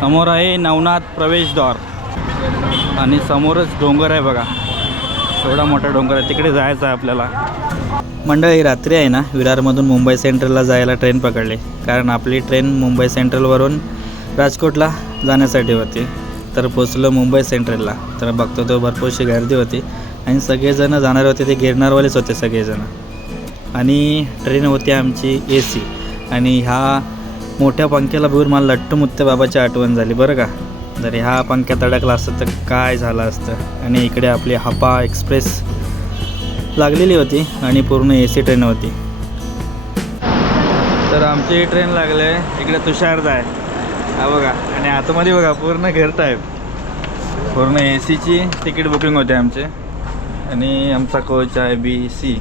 समोर आहे नवनाथ प्रवेशद्वार. आणि समोरच डोंगर आहे बघा. एवढा मोठा डोंगर आहे. तिकडे जायचं आहे आपल्याला. मंडळी रात्री आहे ना विरारमधून मुंबई सेंट्रलला जायला ट्रेन पकडली. कारण आपली ट्रेन मुंबई सेंट्रलवरून राजकोटला जाण्यासाठी होती. तर पोचलो मुंबई सेंट्रलला. तर बघतो तो भरपूरशी गर्दी होती. आणि सगळेजणं जाणार होते ते गिरणारवालेच होते सगळेजणं. आणि ट्रेन होती आमची ए सी. आणि ह्या मोठ्या पंख्याला बघून मला लट्टू मुत्ते बाबाची आठवण झाली बरं का? जर ह्या पंख्यात अडकला असतं तर काय झालं असतं? आणि इकडे आपली हपा एक्सप्रेस लागलेली होती आणि पूर्ण ए सी ट्रेन होती. तर आमची ट्रेन लागली आहे इकडे तुषारदा आहे. हा बघा आणि आतमध्ये बघा पूर्ण घर आहे पूर्ण ए सीची तिकीट बुकिंग होते आमचे. आणि आमचा कोच आहे बी सी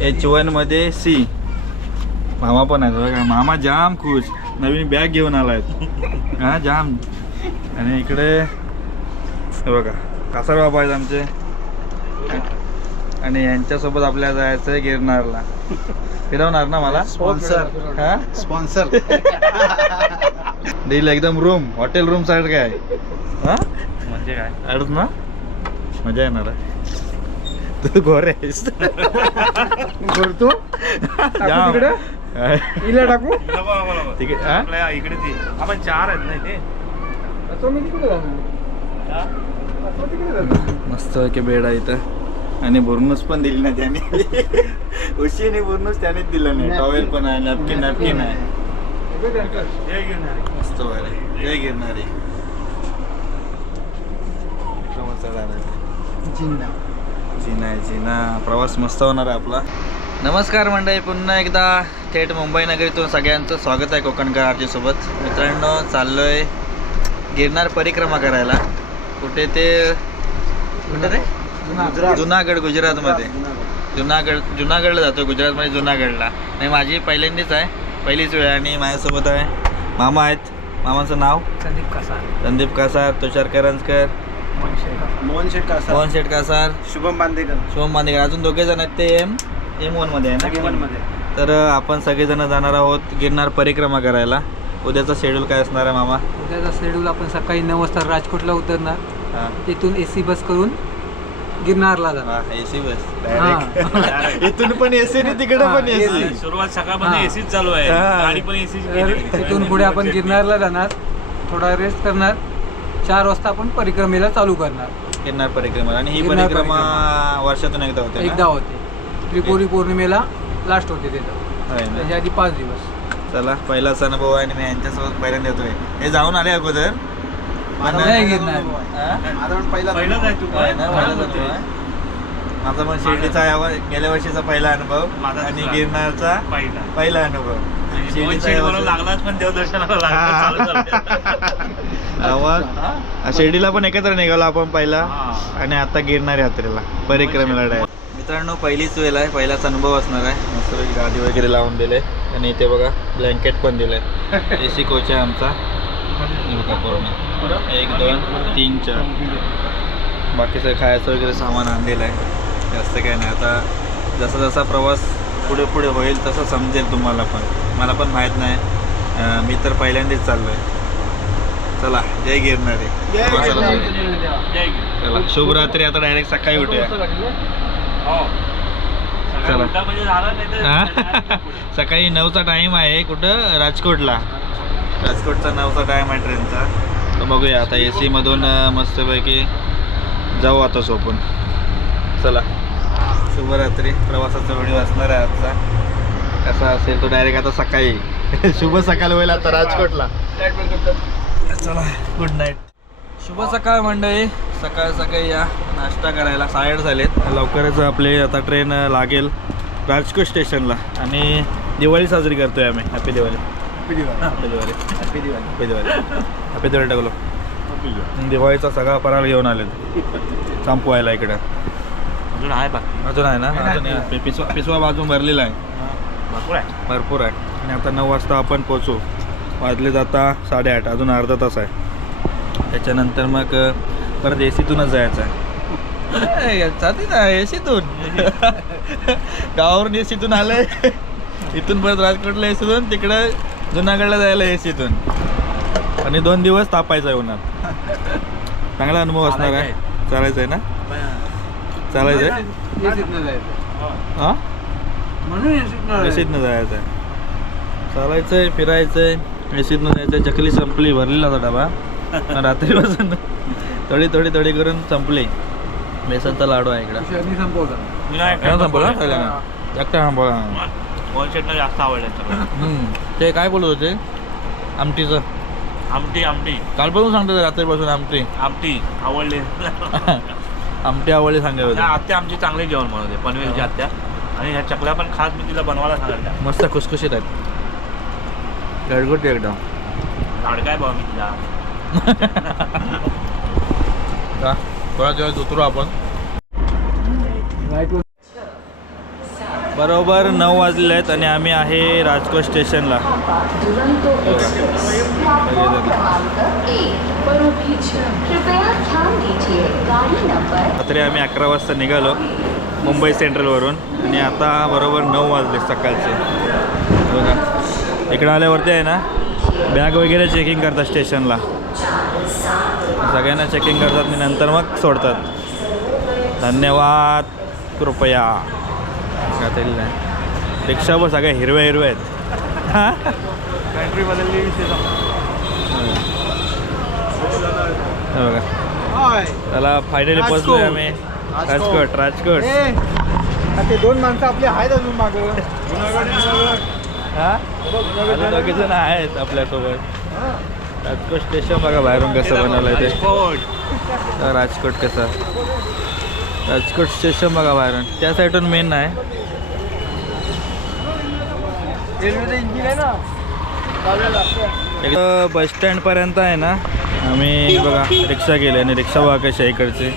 एच वनमध्ये सी मामा पण आहेत. बघा मामा जाम खुश. नवीन बॅग घेऊन आला आहेत हां जाम. आणि इकडे हे बघा कासार बाबा आहेत आमचे. आणि यांच्यासोबत आपल्याला जायचं आहे गिरनारला. फिरवणार ना मला? Sponsor. हा? स्पॉन्सर डील एकदम रूम हॉटेल रूम सारखं आहे हा? म्हणजे काय? अडत ना? मजा येणार आहे. तू गोरे आहेस. जाम. इला टाकू? तिकडे हा? आपल्या इकडे ती आपण चार आहेत ना इथे? तो मी तिकडे जाणार तो तिकडे जाणार? मस्त की बेड आहे इथं. आणि बुरनूस पण दिली ना त्याने. उशीने बुरनूस त्यानेच दिलं नाही. टॉवेल पण आहे नॅपकिन नॅपकिन आहे हे घेऊन या. मस्त वारे जय गिरणारी. जिंदा जिना आहे जिना प्रवास मस्त होणार आहे आपला. नमस्कार मंडळी पुन्हा एकदा थेट मुंबई नगरीतून सगळ्यांचं स्वागत आहे कोकणकर आरतीसोबत मित्रांनो चाललो आहे गिरनार परिक्रमा करायला. कुठे ते? कुठे ते? गुजरात. जुनागड गुजरातमध्ये. जुनागड जुनागडला जातो गुजरातमध्ये जुनागडला. आणि माझी पहिल्यांदीच आहे. पहिलीच वेळ आणि माझ्यासोबत आहे. मामा आहेत. मामाचं नाव? संदीप कसा संदीप कासार तुषार करंजकर. मोहन शेठ कसा मोहन शेट कासार. शुभम बांदेकर. शिवम बांदेकर. अजून दोघे जण आहेत ते. एम एममध्ये आहे ना? मध्ये. तर आपण सगळेजण जाणार आहोत गिरनार परिक्रमा करायला. उद्याचा शेड्यूल काय असणार आहे मामा? उद्याचा शेड्यूल आपण सकाळी नऊ वाजता राजकोटला उतरणार. हा. तिथून ए सी बस करून गिरनारला जाणार. हा, AC बस. इथून पण एसी तिकडे पण हा, एसी. सुरुवात हा. सकाळपासून एसीच चालू आहे. हा. गाडी पण एसीच तर तिथून पुढे आपण गिरनारला जाणार. थोडा रेस्ट करणार. चार वाजता आपण परिक्रमेला चालू करणार. गिरनार परिक्रमा. आणि ही गिरनार परिक्रमा. वर्षातून एकदा होते ना? एकदा होते. त्रिपुरी पौर्णिमेला लास्ट होते तिथं होय ना? त्याच्या आधी पाच दिवस. चला पहिलाच अनुभव आहे आणि मी यांच्यासोबत पहिल्यांदा येतोय. हे जाऊन आले अगोदर. पण- नाही गिरनार हा? माझा पण पहिला पहिलाच आहे तू. होय ना, पहिलाच होतो? माझा पण शिर्डीचा गेल्या वर्षीचा पहिला अनुभव माझा आणि दुसरा. गिरनारचा पहिला. पहिला अनुभव. शिर्डीचा लागलाच पण देवदर्शनाला. लागला चालू आवाज? शिर्डीला पण एकत्र निघालो आपण पहिला हा. आणि आता गिरणार यात्रेला. परिक्रमेला डायरेक्ट मित्रांनो पहिलीच वेळ आहे. पहिलाच अनुभव असणार आहे. मस्त गादी वगैरे लावून दिले. आणि इथे बघा ब्लँकेट पण दिलंय ए सी कोच आहे आमचा. पूर्ण. एक दोन तीन चार. बाकीचं खायचं वगैरे सामान आणलेलं आहे. जास्त काय नाही. आता जसा जसा प्रवास पुढे पुढे होईल तसं समजेल तुम्हाला पण. मला पण माहीत नाही. मी तर पहिल्यांदाच चाललो आहे चला जय गिरणारे. चला. शुभरात्री. आता डायरेक्ट सकाळी उठूया. चला. उलटा म्हणजे झाला नाही तर हा? सकाळी नऊचा टाईम आहे कुठं? राजकोटला. राजकोटचा नऊचा टाईम आहे ट्रेनचा तर बघूया आता ए सीमधून मस्तपैकी जाऊ आता सोपून चला. शुभरात्री. प्रवासाचा व्हिडिओ असणार आहे आजचा. कसा असेल तो डायरेक्ट आता सकाळी. शुभ सकाळ होईल आता राजकोटला. चला गुड नाईट शुभ सकाळ मंडळी. सकाळ सकाळी या नाश्ता करायला. सायड झालेत. लवकरच आपले आता ट्रेन लागेल राजकोट स्टेशनला आणि दिवाळी साजरी करतोय आम्ही. Happy Diwali. Happy Diwali. Happy Diwali. Happy Diwali. Happy Diwali. टाकलो. दिवाळीचा सगळा फराळ घेऊन आले संपवायला इकडं. अजून आहे बाकी. अजून आहे ना? अजून. पिसवा पिसवा बाजू भरलेला आहे. भरपूर आहे. भरपूर आहे. आणि आता नऊ वाजता आपण पोचू वाजले जाता साडेआठ. अजून अर्धा तास आहे. त्याच्यानंतर मग अ, परत ए सीतूनच जायचं आहे जाते ना ए सीतून गावावरून ए सीतून आलंय इथून परत राजकोटला ए सीतून तिकडं जुनागडला जायला ए सीतून आणि दोन दिवस तापायचं आहे उन्हात. चांगला अनुभव असणार आहे. चालायचं आहे ना? चालायचं आहे एसीतनं जायचं हां? म्हणून एसीतनं एसीतनं जायचं आहे चालायचं आहे फिरायचं आहे एसीतनं जायचं आहे चकली संपली भरलेला होता डबा. आणि रात्रीपासून थोडी थोडी थोडी करून संपली. बेसनचा लाडू आहे इकडं. संपवला एकटा शेटनं जास्त आवडलं. ते काय बोलत होते? आमटीचं. आमटी आमटी. कालपासून सांगतो रात्रीपासून आमटी. आमटी आवडली. आमटी आवडली सांगत त्या होते आत्या आमची चांगले जेवण बनवते पनवेलची आत्या. आणि ह्या चकल्या पण खास मी तिला बनवायला सांगितल्या मस्त खुसखुशीत आहेत. गडगुटी एकदम. लाडकाय भाऊ मी तिला. का थोडा दिवस उतरू आपण. बरोबर नऊ वाजले आहेत आणि आम्ही आहे राजकोट स्टेशनला. रात्री आम्ही अकरा वाजता निघालो मुंबई सेंट्रलवरून आणि आता बरोबर नऊ वाजले सकाळचे. बघा. इकडं आल्यावरती आहे ना बॅग वगैरे चेकिंग करतात स्टेशनला सगळ्यांना चेकिंग करतात आणि नंतर मग सोडतात. धन्यवाद. कृपया. काय तरी नाही. रिक्षा पण सगळ्या हिरव्या हिरव्या आहेत. हां? कंट्री बदलली बघा. त्याला फायनली पोचलो आम्ही. राजकोट. राजकोट ते दोन माणसं आपली आहेत अजून माग. हा? दोघे जण आहेत आपल्यासोबत. राजकोट स्टेशन बघा बाहेरून कसं बनवलंय ते? राजकोट. कसं? राजकोट स्टेशन बघा बाहेरून? त्या साईडून मेन नाही. आहे ना? बस स्टँडपर्यंत आहे ना? आम्ही बघा रिक्षा केली आणि रिक्षा बघा कशी आहे इकडची.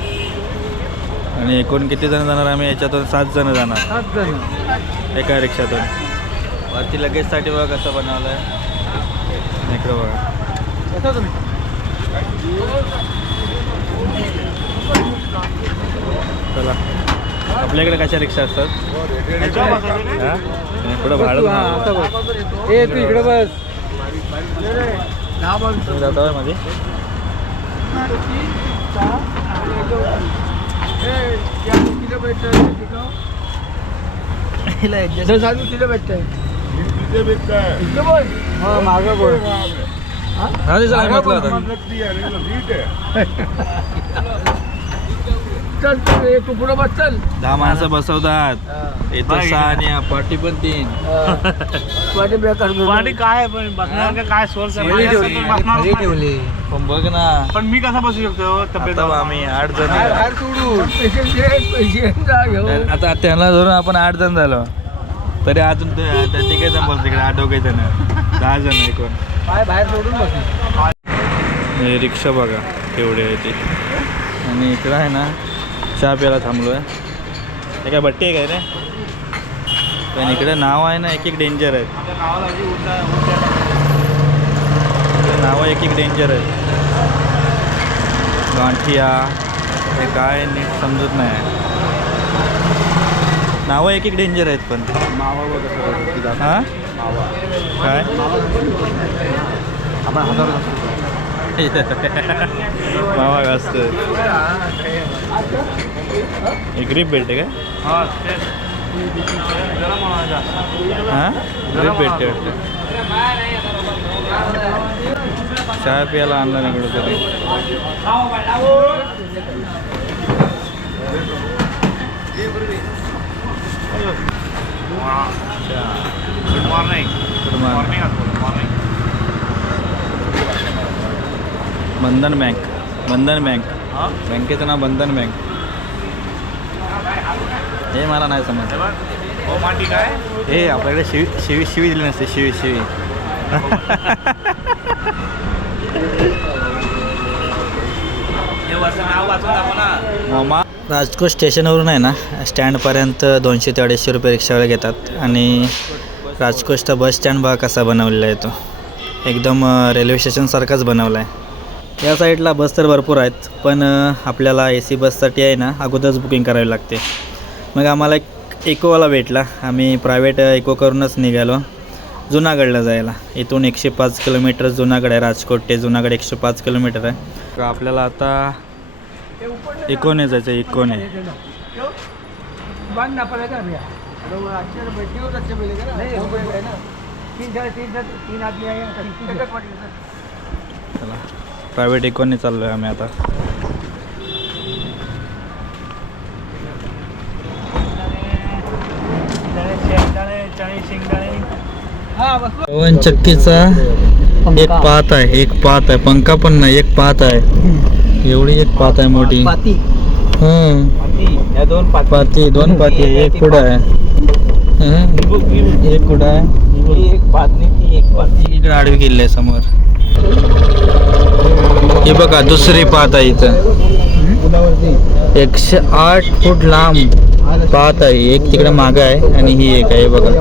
आणि एकूण किती जण जाणार? आम्ही याच्यातून सात जण जाणार. सात जण. एका रिक्षातून. वरती लगेजसाठी बघा कसं बनवलं आहे इकडं बघा. तुम्ही. चला. आपल्याकडे कशा रिक्षा असतात? पुढं भाडं. ए तू इकडे बस. दहा माणसं तुम्ही जाता होयमध्ये हा मागं बोल. हा ते चला, म्हटलं. चल चल तू पुढं बस चल. दहा माणसं बसवतात. इथं सहा आणि पाठी पण तीन. पाणी काय पण? बसणार का काय सोर्स ठेवली. पण बघ ना. पण मी कसा बसू शकतो? तब्येत आता आम्ही आठ जण आता त्यांना धरून आपण आठ जण झालो. तरी अजून ते जण बोलतो तिकडे आठ दोघे जण. दहा जण एकूण पाय बाहेर सोडून बस. रिक्षा बघा केवढी आहे ती. आणि इकडं आहे ना चहा प्यायला थांबलो आहे काय बट्टी आहे काय रे? पण इकडे नाव आहे ना एक एक डेंजर आहेत. इकडे नावं एक एक डेंजर आहेत. गांठिया हे काय नीट समजत नाही. नावं एक एक डेंजर आहेत पण. हां? काय आपण हातावर मावा असत हे ग्रीप बेल्ट आहे का हां ग्रीप बेल्ट आहे वाटतं चहा प्यायला आणला नाही इकडं तरी good morning morning. Morning good morning Bandhan bank Bandhan bank हां बँकेचं नाव बंधन बँक हे मला नाही समज हो काय? हे आपल्याकडे शिवी शिवी शिवी दिली नसते शिवी शिवी. मामा. राजकोट स्टेशनवरून आहे ना स्टँडपर्यंत दोनशे ते अडीचशे रुपये रिक्षावाले घेतात. आणि राजकोटचा बस स्टँड बघा कसा बनवलेला आहे तो. एकदम रेल्वे स्टेशनसारखाच बनवला आहे. या साईडला बस तर भरपूर आहेत पण आपल्याला ए सी बससाठी आहे ना अगोदरच बुकिंग करावी लागते. मग आम्हाला एक इकोवाला भेटला. आम्ही प्रायव्हेट इको करूनच निघालो. जुनागडला जायला. इथून एकशे पाच किलोमीटर जुनागड आहे राजकोट ते जुनागड एकशे पाच किलोमीटर आहे. आपल्याला आता इकोने जायचं आहे इकोने बैठे हो तो अच्छे मिलेगा ना। नहीं हो पाएगा ना। तीन जन तीन जन तीन आदमी आएगा चला। प्रायव्हेट इकोने चाललो आहे आम्ही आता। हाँ पवन चक्कीचा एक पात आहे एक पात आहे पंखा पण नाही एक पात आहे। एवढी एक पात आहे मोठी। हं. पाच पाती दोन पाती। एक पुढं आहे। हं. एक कुठं आहे? ही एक पाचनी ती एक पाच इकडे आडवी गेली आहे समोर. हे बघा दुसरी पात आहे इथं. एकशे आठ फूट लांब पात आहे एक तिकडे मागं आहे आणि ही एक आहे बघा.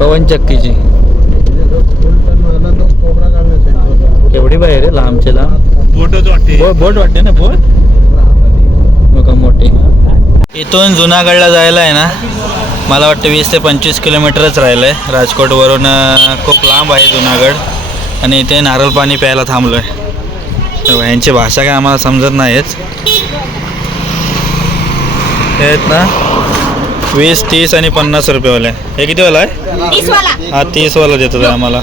पवन चक्कीची. एवढी बाहेर आहे लांबची लांब. बोटच वाटते. बोट बोट वाटते ना बोट? बघा मोठी. इथून जुनागडला जायला आहे ना? मला वाटतं वीस ते पंचवीस किलोमीटरच राहिलं आहे राजकोटवरून खूप लांब आहे जुनागड. आणि इथे नारळ पाणी प्यायला थांबलो आहे यांची भाषा काय आम्हाला समजत नाहीच हे आहेत ना वीस तीस आणि पन्नास रुपयेवाले. हे कितीवाला आहे? हा तीसवाला देतो आम्हाला.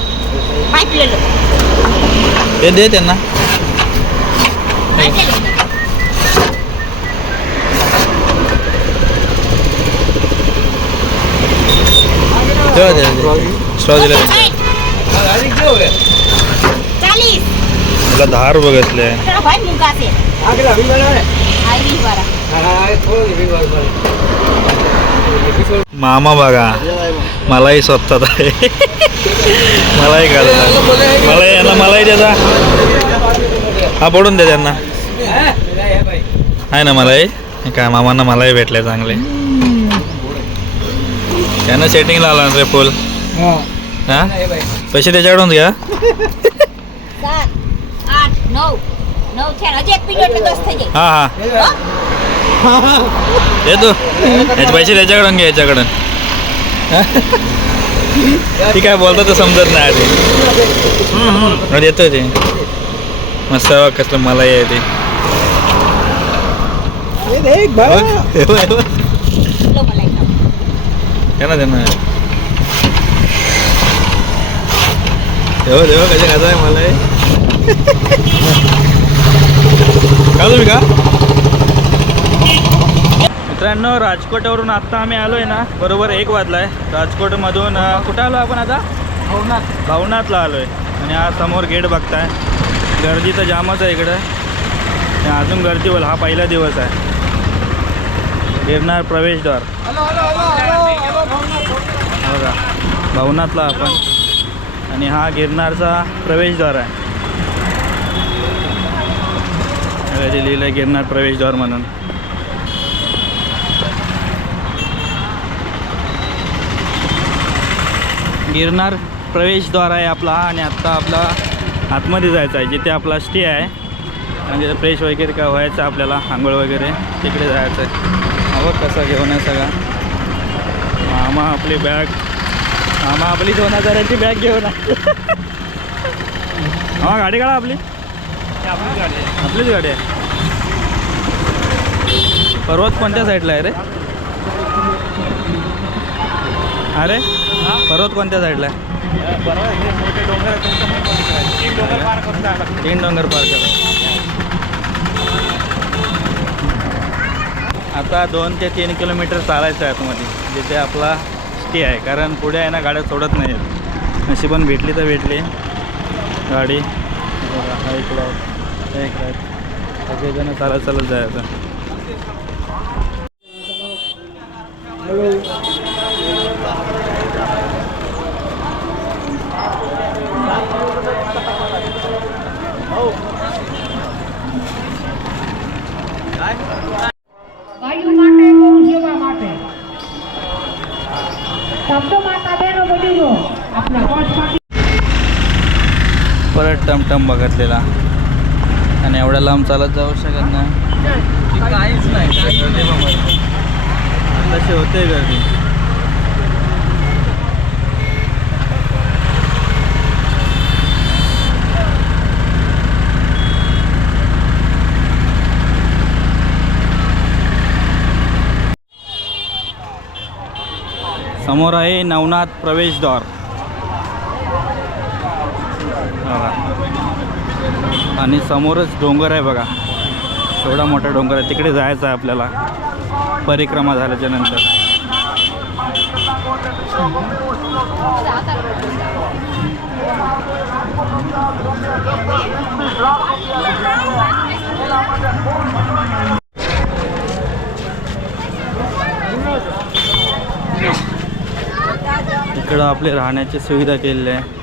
हे दे त्यांना पाईप ले लो तेव्हा दे स्ट्रॉ दिला चालीस तुला धार बघितले चलो भाई मुंगा से आगे अभी बना है आई भी बारा हाँ थोड़ा भी बना मामा बघा. मलाही स्वतःत आहे. मलाही घालत मलाही यांना मलाही द्याचा हा पडून दे त्यांना. आहे ना मलाही. काय मामांना मलाही भेटले चांगले. त्यांना सेटिंग लावला रे फुल हाँ. हा? पैसे त्याच्याकडून घ्या. हा हा. येतो याचे पैसे त्याच्याकडून घ्या याच्याकडून. ती काय बोलतो तर समजत नाही आधी. अरे येतोय ते. मस्त कसलं मला आहे ते. एक बघ, हे बघ, हे बघ. लो मलाई खाओ घ्या ना त्यांना देव देव कसे खात आहे मला. का तुम्ही का मित्रांनो राजकोटवरून आत्ता आम्ही आलो आहे ना बरोबर एक वाजला आहे राजकोटमधून कुठं आलो आपण आता? भवनाथ भावनाथला आलो आहे आणि हा समोर गेट बघताय. गर्दी तर जामच आहे इकडं. आणि अजून गर्दी होईल हा पहिला दिवस आहे. गिरनार प्रवेशद्वार. बघा भवनाथला आपण. आणि हा गिरनारचा प्रवेशद्वार आहे. लिहिलं आहे गिरनार प्रवेशद्वार म्हणून. गिरनार प्रवेशद्वार आहे आपला आणि आत्ता आपला आतमध्ये जायचं आहे जिथे आपला स्टे आहे. आणि तिथे फ्रेश वगैरे काय व्हायचं आहे आपल्याला आंघोळ वगैरे तिकडे जायचं आहे. अहो कसं कसा घेऊन आहे सगळा. मामा आपली बॅग मामा आपली दोन हजाराची बॅग घेऊन ना हा गाडी काढा आपली. आपलीच गाडी आहे. पर्वत कोणत्या साईडला आहे रे? अरे पर्वत कोणत्या साईडला आहे? तीन डोंगर पार करा आता दोन ते तीन किलोमीटर चालायचं आहे आतमध्ये. जिथे आपला स्टे आहे कारण पुढे आहे ना गाड्या सोडत नाहीत अशी पण भेटली तर भेटली. गाडी. इकडं आहे. सगळेजण चालत चालत जायचं. વાયુ टमटम बघितलेला. आणि एवढ्या लांब चालत जाऊ शकत नाही. काहीच नाही तसे होते गर्दी. समोर आहे नवनाथ प्रवेशद्वार. आणि समोरच डोंगर आहे बघा. एवढा मोठा डोंगर आहे. तिकडे जायचं आहे आपल्याला. परिक्रमा झाल्याच्यानंतर. इकडं आपले राहण्याची सुविधा केलेली आहे.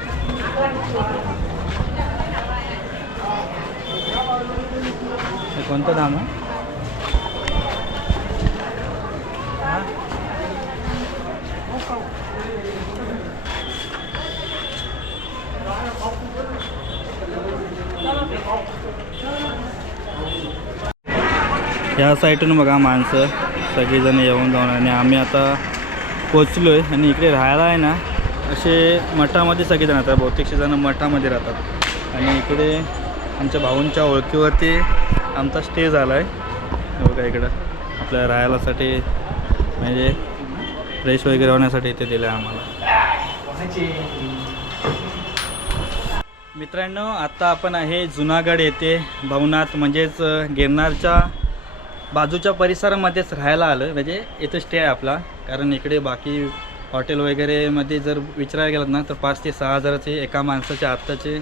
कोणतं धाम आहे? या साईटून बघा माणसं. सगळीजण येऊन जाऊन आणि आम्ही आता पोचलो आहे आणि इकडे राहायला आहे ना असे मठामध्ये सगळेजण राहतात. बहुतेकशे जण मठामध्ये राहतात. आणि इकडे आमच्या भाऊंच्या ओळखीवरती आमचा स्टे झाला आहे बघा इकडं. आपल्या राहायलासाठी म्हणजे फ्रेश वगैरे होण्यासाठी इथे दिलं आहे आम्हाला. मित्रांनो आता आपण आहे जुनागड येथे भवनाथ म्हणजेच गिरनारच्या बाजूच्या परिसरामध्येच राहायला आलं म्हणजे इथं स्टे आहे आपला. कारण इकडे बाकी हॉटेल वगैरेमध्ये जर विचारायला गेलात ना तर पाच ते सहा हजाराचे एका माणसाच्या आत्ताचे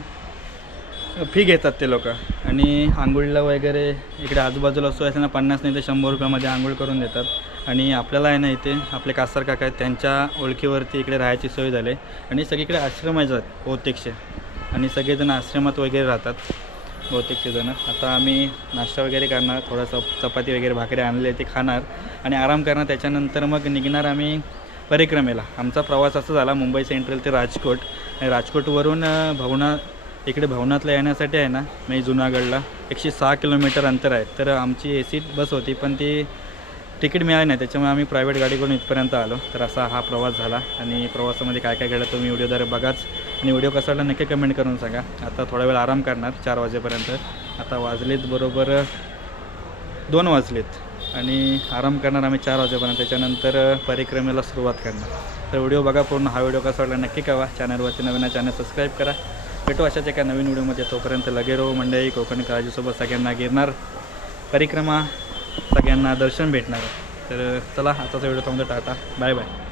फी घेतात ते लोक. आणि आंघोळीला वगैरे इकडे आजूबाजूला असतो त्यांना पन्नास नाही तर शंभर रुपयामध्ये आंघोळ करून देतात. आणि आपल्याला आहे ना इथे आपले कासार काका आहेत त्यांच्या ओळखीवरती इकडे राहायची सोय झाली. आणि सगळीकडे आश्रम आहेत बहुतेकशे. आणि सगळेजण आश्रमात वगैरे राहतात बहुतेकशे जण. आता आम्ही नाश्ता वगैरे करणार थोडासा चपाती वगैरे भाकरी आणले ते खाणार. आणि आराम करणार त्याच्यानंतर मग निघणार आम्ही परिक्रमेला. आमचा प्रवास असा झाला मुंबई सेंट्रल ते राजकोट. आणि राजकोटवरून भवना इकडे भवनातला येण्यासाठी आहे ना मी जुनागडला. एकशे सहा किलोमीटर अंतर आहे. तर आमची ए सी बस होती पण ती तिकीट मिळाली नाही. त्याच्यामुळे आम्ही प्रायव्हेट गाडी करून इथपर्यंत आलो. तर असा हा प्रवास झाला. आणि प्रवासामध्ये काय काय घडलं तुम्ही व्हिडिओद्वारे बघाच. आणि व्हिडिओ कसा वाटला नक्की कमेंट करून सांगा. आता थोडा वेळ आराम करणार चार वाजेपर्यंत. आता वाजलेत बरोबर दोन वाजलेत. आणि आराम करणार आम्ही चार वाजेपर्यंत. त्याच्यानंतर परिक्रमेला सुरुवात करणार. तर व्हिडिओ बघा पूर्ण. हा व्हिडिओ कसा वाटला नक्की कळवा. चॅनलवरती नवीन चॅनल सबस्क्राईब करा. भेटू अशाच एका नवीन व्हिडिओमध्ये. तोपर्यंत लगेरो मंडळी कोकण काळजीसोबत सगळ्यांना गिरणार. परिक्रमा सगळ्यांना दर्शन भेटणार. तर चला आताचा व्हिडिओ थांबतो टाटा. Bye bye.